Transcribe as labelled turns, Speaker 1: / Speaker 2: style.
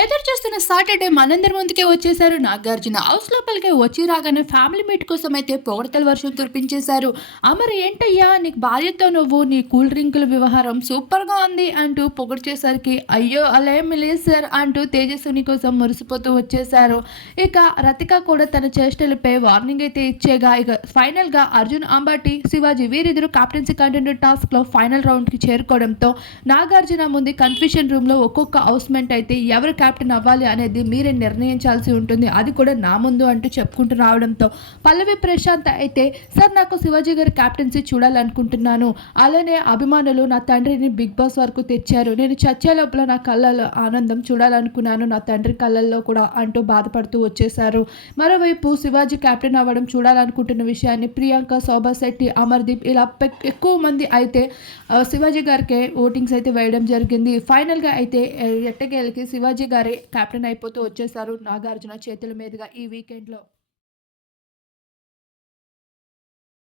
Speaker 1: ఎదురు చూస్తున్న సాటర్డే మనందరి ముందుకే వచ్చేసారు నాగార్జున హౌస్ లోపలికి వచ్చి రాగానే ఫ్యామిలీ మీట్ కోసం అయితే పొగడతల వర్షం కురిపించేశారు. అమరు ఏంటయ్యా నీకు భార్యతో నువ్వు నీ కూల్ డ్రింకుల వ్యవహారం సూపర్గా ఉంది అంటూ పొగడ్చేసరికి అయ్యో అలా ఏమి లేదు సార్ అంటూ తేజస్విని కోసం మురిసిపోతూ వచ్చేశారు. ఇక రతిక కూడా తన చేష్టలపై వార్నింగ్ అయితే ఇచ్చేగా ఇక ఫైనల్గా అర్జున్ అంబాటి శివాజీ వీరిద్దరు కెప్టెన్సీ టాస్క్ టాస్క్లో ఫైనల్ రౌండ్కి చేరుకోవడంతో నాగార్జున ముందు కన్ఫ్యూషన్ రూమ్లో ఒక్కొక్క హౌస్మెంట్ అయితే ఎవరు కెప్టెన్ అవ్వాలి అనేది మీరే నిర్ణయించాల్సి ఉంటుంది. అది కూడా నా ముందు అంటూ చెప్పుకుంటూ రావడంతో పల్లవి ప్రశాంత్ అయితే సార్ నాకు శివాజీ గారి కెప్టెన్సీ చూడాలనుకుంటున్నాను. అలానే అభిమానులు నా తండ్రిని బిగ్ బాస్ వరకు తెచ్చారు. నేను చచ్చే లోపల నా కళ్ళలో ఆనందం చూడాలనుకున్నాను. నా తండ్రి కళ్ళల్లో కూడా అంటూ బాధపడుతూ వచ్చేశారు. మరోవైపు శివాజీ కెప్టెన్ అవ్వడం చూడాలనుకుంటున్న విషయాన్ని ప్రియాంక శోభా శెట్టి అమర్దీప్ ఇలా ఎక్కువ మంది అయితే శివాజీ గారికి ఓటింగ్స్ అయితే వేయడం జరిగింది. ఫైనల్గా అయితే ఎట్టకేళ్ళకి శివాజీ గారే కెప్టెన్ అయిపోతూ వచ్చేసారు నాగార్జున చేతుల మీదుగా ఈ వీకెండ్లో.